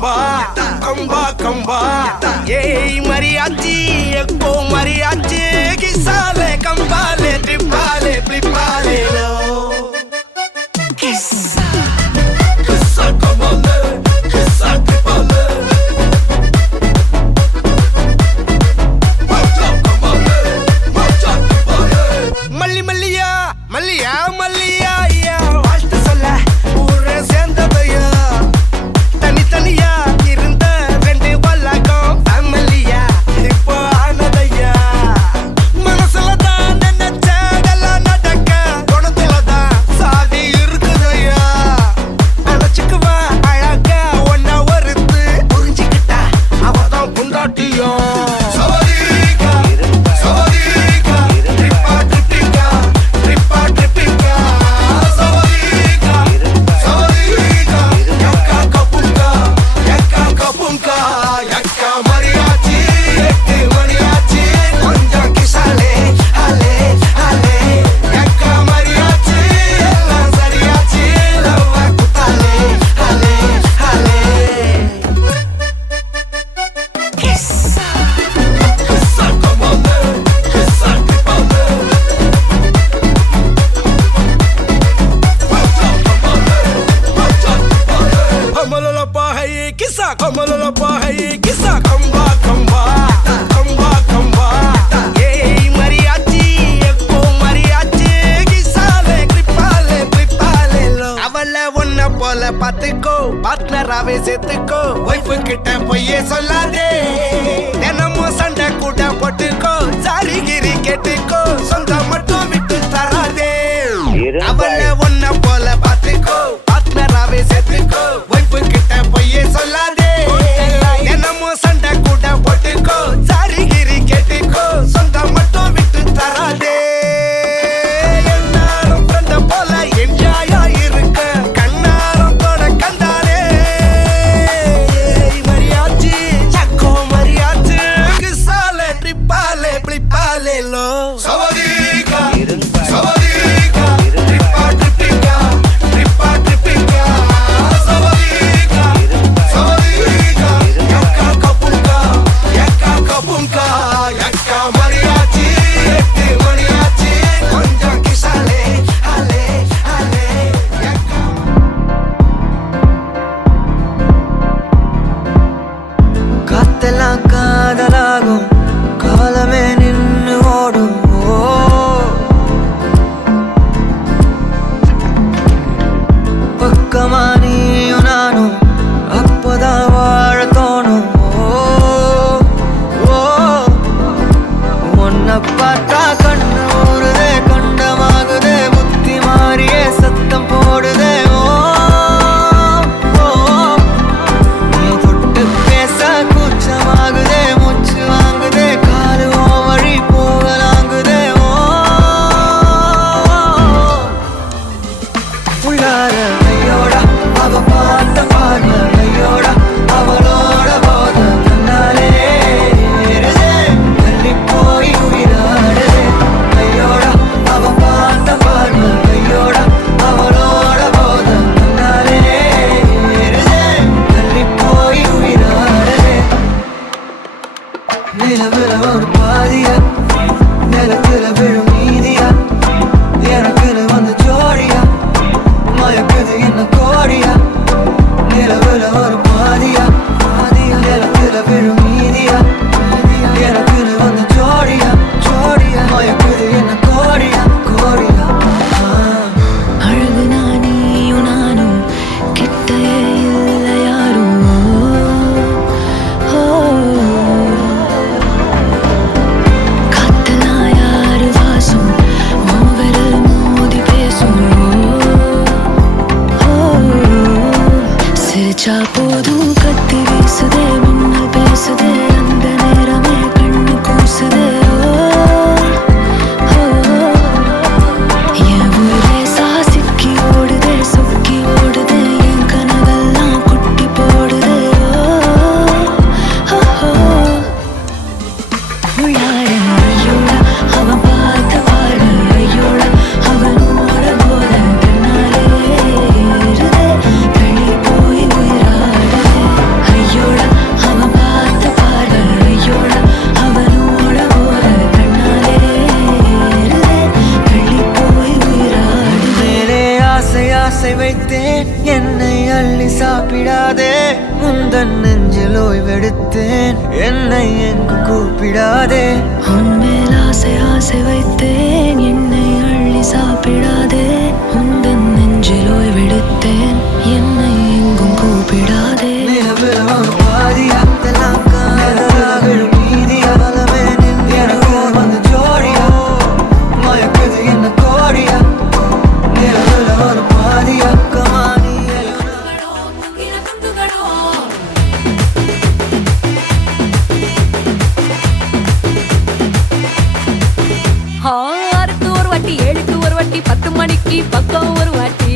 kamba, kamba, kamba. Yey mariachi, ekko mariachi. Kisale, kambale, tripale, flipale lo. Kissa, kissa kambale, kissa tripale. Macha kambale, malli malliya, malliya, malliya. பாத்துக்கோ பார்ட்னராவே சேர்த்துக்கோ wife கிட்ட பொய்யே சொல்லாதே தினமும் சண்டை கூட போட்டுக்கோ சாரி கிரி கேட்டுக்கோ சொந்தம் மட்டும் விட்டு தராதே அவள ஒன்ன போல பாத்துக்கோ பார்ட்னராவே சேர்த்துக்கோ வைஃப் கிட்ட பொய்யே சொல்லாதே தினமும் சண்டை கூட போட்டுக்கோ சாரி கிரி கேட்டுக்கோ சொந்தம் மட்டும் விட்டு தராதே முந்தன் நெஞ்சில் ஓய்வெடுத்தேன் என்னை எங்கு கூப்பிடாதே உன்மேல் ஆசை ஆசை வைத்தேன் என்னை அள்ளி சாப்பிடாதே முந்தன் நெஞ்சில் ஓய்வெடுத்தேன் என்னை எங்கும் கூப்பிடாதே ஆறுக்கு ஒரு வாட்டி 7க்கு ஒரு வாட்டி 10 மணிக்கு பக்கம் ஒரு வாட்டி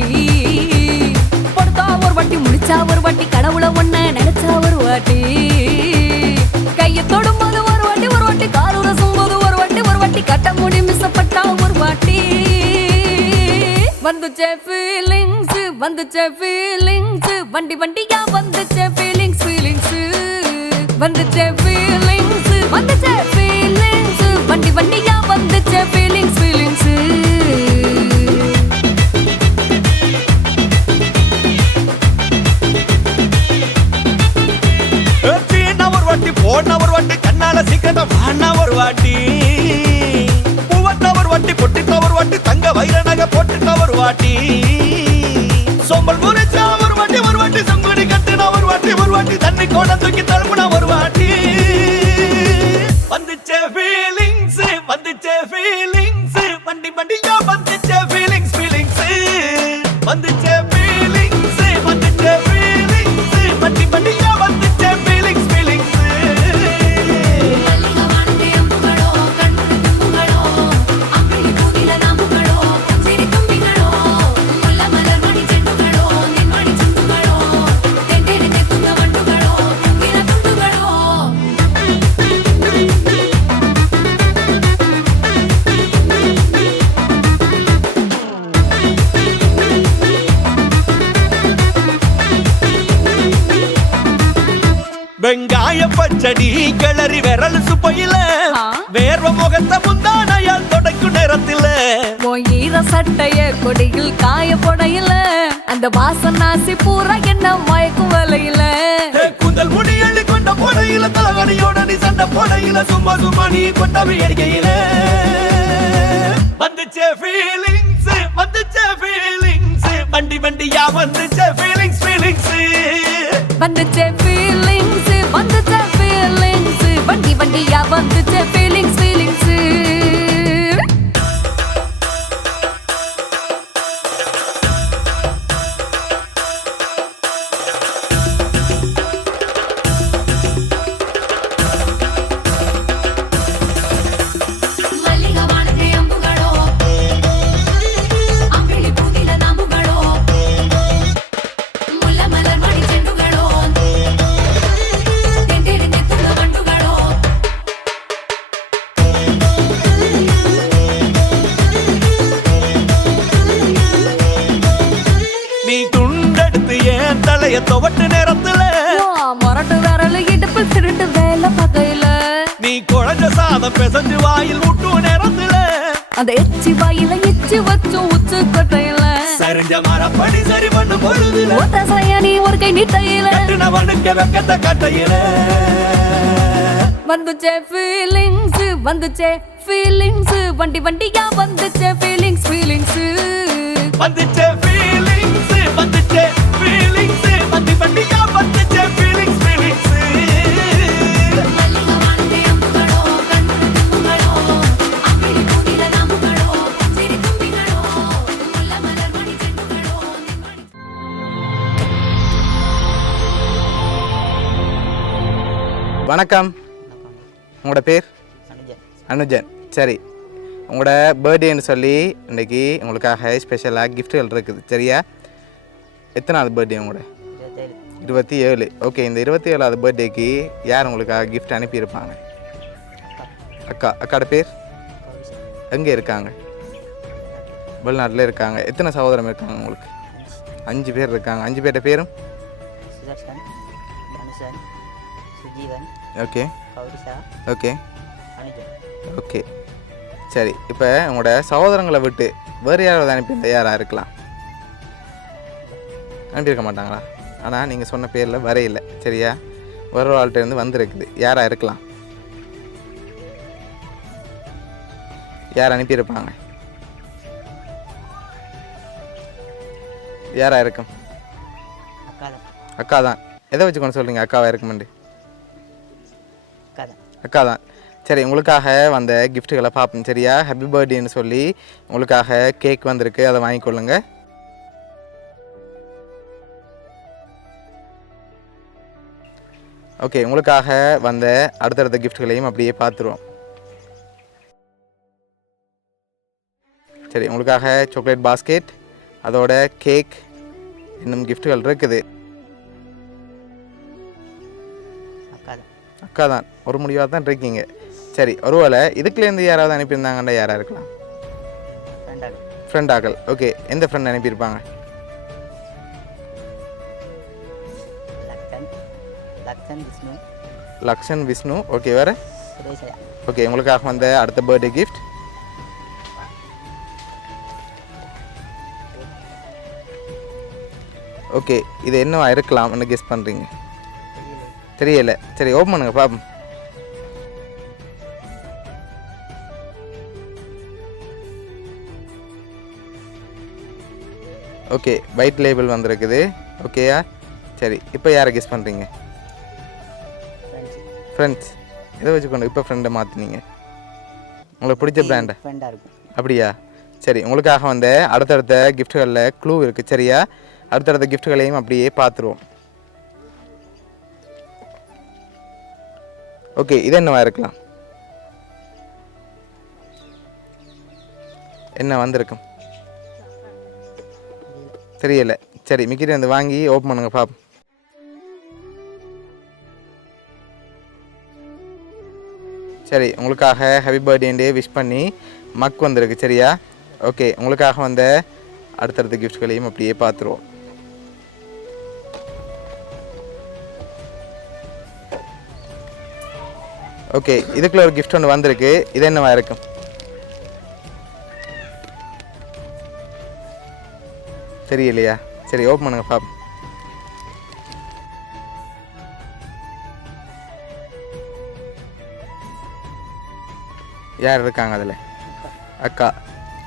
படுத்தா ஒரு வாட்டி முடிச்சா ஒரு வாட்டி கடவுளை ஒன்ன நினைச்சா ஒரு வாட்டி கையை தொடும்போது ஒரு வாட்டி கால் உரசும் போது ஒரு வாட்டி கட்ட முடி மிசப்பட்டா ஒரு வாட்டி வந்துச்சே ஃபீலிங்ஸ் வண்டி வண்டியா வந்துச்சே ஃபீலிங்ஸ் வந்துச்சே ஃபீலிங்ஸ் வண்டி வண்டியா வந்துச்சே ஃபீலிங்ஸ் ஒரு வாட்டி போன ஒரு வாட்டி கண்ணால சீக்கிரத்தை வாண்ணா ஒரு வாட்டி பூவட்ட ஒரு வாட்டி பொட்டிட்ட ஒரு வாட்டி தங்க வைர நகை போட்டுட்ட ஒரு வாட்டி சோம்பல் முறைச்சா ஒரு வாட்டி சங்குடி கட்டுனா ஒரு வாட்டி தண்ணி கோட தூக்கி தழுப்புனா ஒரு வாட்டி வந்துச்சே ஃபீலிங்ஸ் வண்டி வண்டியா வந்துச்சே ஃபீலிங்ஸ் வந்துச்சே ஃபீலிங்ஸ் வண்டி வண்டியா வந்துச்சே ஃபீலிங்ஸ் வெங்காய பச்சடி கிளறி விரல் சுப்பையில வேர்வ முகத்தை முந்தானையால் தொடக்கும் நேரத்தில ஈர சட்டைய கொடியில் காய போடையில அந்த வாசனாசி பூரா என்ன மயக்கும் வலையில கூந்தல் முடியள்ளி கொண்ட போடையில தலவடியோட நீ சண்டை போடையில சும்மா நீ கொண்டவை எரிக்கையில வந்துச்சே ஃபீலிங்ஸ் வண்டி வண்டியா வந்துச்சே ஃபீலிங்ஸ் வந்துச்சே ஃபீலிங்ஸ் வண்டி வண்டியா வந்துச்சே ஃபீலிங்ஸ் துவட்டு நேரத்துல மொரட்டு விரல் இடுப்பு திருட்டு வேலை பகையில நீ குழஞ்ச சாதம் பிசைஞ்சு வாயில் விட்டு நேரத்துல அந்த எச்சி வாயில எச்சி வச்சும் உச்சு கொட்டையில சரிஞ்ச மரப்படி சரி பண்ணு பொழுதுல ஒத்த சயனி ஒரு கை நீட்டையில கட்டுனவனுக்கு வெக்கத்த கட்டையில வந்துச்சே ஃபீலிங்ஸ் வண்டி வண்டியா வந்துச்சே ஃபீலிங்ஸ் வந்துச்சே ஃபீலிங்ஸ் வண்டி வண்டியா வந்துச்சே ஃபீலிங்ஸ் வணக்கம். உங்களோட பேர்? அனுஜன். சரி, உங்களோட பர்த்டேன்னு சொல்லி இன்றைக்கி உங்களுக்காக ஸ்பெஷலாக கிஃப்ட்டுகள் இருக்குது. சரியா? எத்தனாவது பர்த்டே உங்களோட? 27. ஓகே, இந்த 27வது பர்த்டேக்கு யார் உங்களுக்காக கிஃப்ட் அனுப்பியிருப்பாங்க? அக்காட பேர்? எங்கே இருக்காங்க? வெளிநாட்டில் இருக்காங்க. எத்தனை சகோதரம் இருக்காங்க உங்களுக்கு? 5 பேர் இருக்காங்க. 5 பேர்ட்ட பேரும்? Okay okay okay. சரி, இப்போ உங்களோட சகோதரங்களை விட்டு வேறு யாராவது அனுப்பியிருந்த யாராக இருக்கலாம்? அனுப்பியிருக்க மாட்டாங்களா? ஆனால் நீங்கள் சொன்ன பேரில் வரையில்லை சரியா? ஒரு ஆள்கிட்டேருந்து வந்திருக்குது. யாராக இருக்கலாம்? யார் அனுப்பியிருப்பாங்க? யாராக இருக்கும்? அக்கா தான். எதை வச்சு கொண்டு சொல்கிறீங்க அக்காவாக இருக்குமெண்டு? அக்கா தான். சரி, உங்களுக்காக வந்த கிஃப்ட்டுகளை பார்ப்போம் சரியா? ஹாப்பி பர்த்டேன்னு சொல்லி உங்களுக்காக கேக் வந்திருக்கு, அதை வாங்கிக்கொள்ளுங்க. ஓகே, உங்களுக்காக வந்த அடுத்தடுத்த கிஃப்ட்டுகளையும் அப்படியே பார்த்துருவோம். சரி, உங்களுக்காக சாக்லேட் பாஸ்கெட், அதோட கேக், இன்னும் கிஃப்ட்டுகள் இருக்குது. அக்கா தான். ஒரு முடிவாக தான் இருக்கீங்க. சரி, ஒருவேளை இதுக்குலேருந்து யாராவது அனுப்பியிருந்தாங்கன்னா யாராக இருக்கலாம்? ஃப்ரெண்டாக்கள். ஓகே, எந்த ஃப்ரெண்ட் அனுப்பியிருப்பாங்க? லக்ஷன், விஷ்ணு. ஓகே, வேறு? ஓகே, உங்களுக்காக வந்த அடுத்த பர்த்டே கிஃப்ட். ஓகே, இது என்னவா இருக்கலாம்னு கெஸ் பண்ணுறீங்க? தெரியல. சரி, ஓப்பன் பண்ணுங்க பாப்போம். ஓகே, ஒயிட் லேபிள் வந்திருக்குது. ஓகேயா? சரி, இப்போ யாரை கெஸ் பண்ணுறீங்க? ஃப்ரெண்ட்ஸ். இதை வச்சுக்கொண்டு இப்போ ஃப்ரெண்டை மாற்றினீங்க. உங்களுக்கு பிடிச்ச பிராண்டை? அப்படியா? சரி, உங்களுக்காக வந்து அடுத்தடுத்த கிஃப்ட்டுகளில் க்ளூ இருக்குது சரியா? அடுத்தடுத்த கிஃப்ட்டுகளையும் அப்படியே பார்த்துருவோம். ஓகே, இது என்னவா இருக்கலாம்? என்ன வந்திருக்கும்? தெரியல. சரி, மிக்கிட்ட வந்து வாங்கி ஓப்பன் பண்ணுங்க பாப்போம். சரி, உங்களுக்காக ஹாப்பி பர்த்டே விஷ் பண்ணி மக் வந்திருக்கு சரியா? ஓகே, உங்களுக்காக வந்த அடுத்தடுத்த கிஃப்ட்களையும் அப்படியே பார்த்துருவோம். ஓகே, இதுக்குள்ள ஒரு கிஃப்ட் ஒன்று வந்திருக்கு. இது என்னவா இருக்கும்? தெரியலையா? சரி, ஓப்பன் பண்ணுங்க பாப்போம். யார் இருக்காங்க அதில்? அக்கா.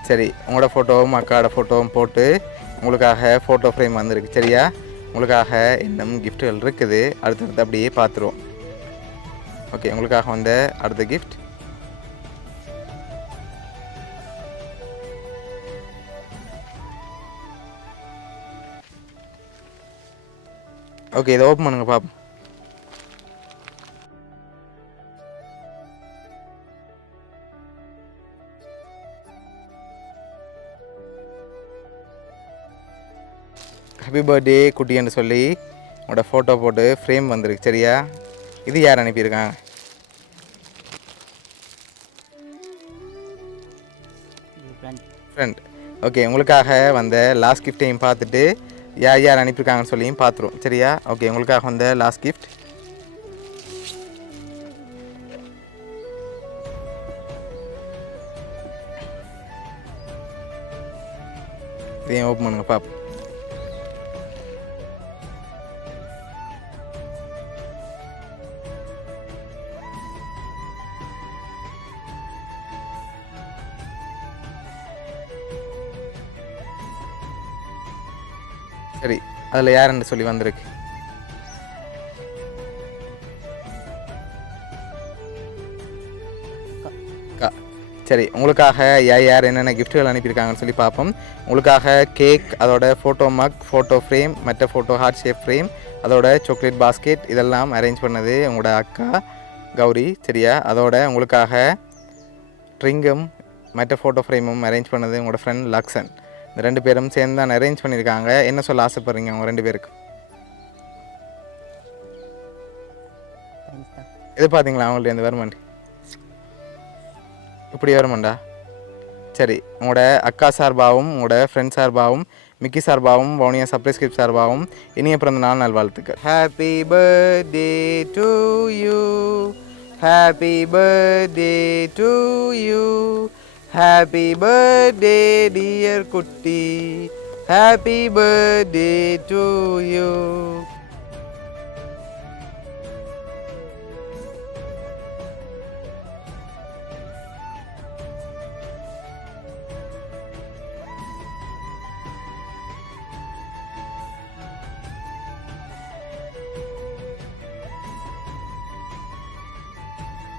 சரி, உங்களோட ஃபோட்டோவும் அக்காவோட ஃபோட்டோவும் போட்டு உங்களுக்காக ஃபோட்டோ ஃப்ரேம் வந்திருக்கு சரியா? உங்களுக்காக இன்னும் கிஃப்ட்டுகள் இருக்குது. அடுத்தடுத்து அப்படியே பார்த்துருவோம். ஓகே, உங்களுக்காக வந்த அடுத்த கிஃப்ட். ஓகே, இதை ஓப்பன் பண்ணுங்க பாப்போம். ஹாப்பி பர்த்டே குட்டின்னு சொல்லி உங்களோட ஃபோட்டோ போட்டு ஃப்ரேம் வந்திருக்கு சரியா? இது யார் அனுப்பியிருக்காங்க? ஃப்ரெண்ட். ஓகே, உங்களுக்காக வந்த லாஸ்ட் கிஃப்டையும் பார்த்துட்டு யார் யார் அனுப்பியிருக்காங்கன்னு சொல்லியும் பார்த்துருவோம் சரியா? ஓகே, உங்களுக்காக வந்த லாஸ்ட் கிஃப்ட். இதையும் ஓப்பன் பண்ணுங்க பாப்போம். சரி, அதில் யாருன்னு சொல்லி வந்திருக்கு? அக்கா. சரி, உங்களுக்காக யார் என்னென்ன கிஃப்ட்டுகள் அனுப்பியிருக்காங்கன்னு சொல்லி பார்ப்போம். உங்களுக்காக கேக், அதோட ஃபோட்டோ மக், ஃபோட்டோ ஃப்ரேம், மற்ற ஃபோட்டோ ஹார்ட் ஷேப் ஃப்ரேம், அதோட சாக்லேட் பாஸ்கெட், இதெல்லாம் அரேஞ்ச் பண்ணது உங்களோட அக்கா கௌரி சரியா? அதோட உங்களுக்காக ட்ரிங்கும் மற்ற ஃபோட்டோ ஃப்ரேமும் அரேஞ்ச் பண்ணது உங்களோட ஃப்ரெண்ட் லக்ஷன். இந்த ரெண்டு பேரும் சேர்ந்து தான் அரேஞ்ச் பண்ணியிருக்காங்க. என்ன சொல்ல ஆசைப்படுறீங்க அவங்க ரெண்டு பேருக்கு? இது பார்த்தீங்களா அவங்கள்ட்ட இந்த வருமாண்டி இப்படி வருமாண்டா? சரி, உங்களோட அக்கா சார்பாகவும் உங்களோட ஃப்ரெண்ட் சார்பாகவும் மிக்கி சார்பாகவும் வவுனியா சர்ப்ரைஸ் கிஃப்ட் சார்பாகவும் இனிய பிறந்த நாள் நல்வாழ்த்துக்கள். Happy birthday to you, happy birthday to you, happy birthday dear குட்டி, Happy birthday to you.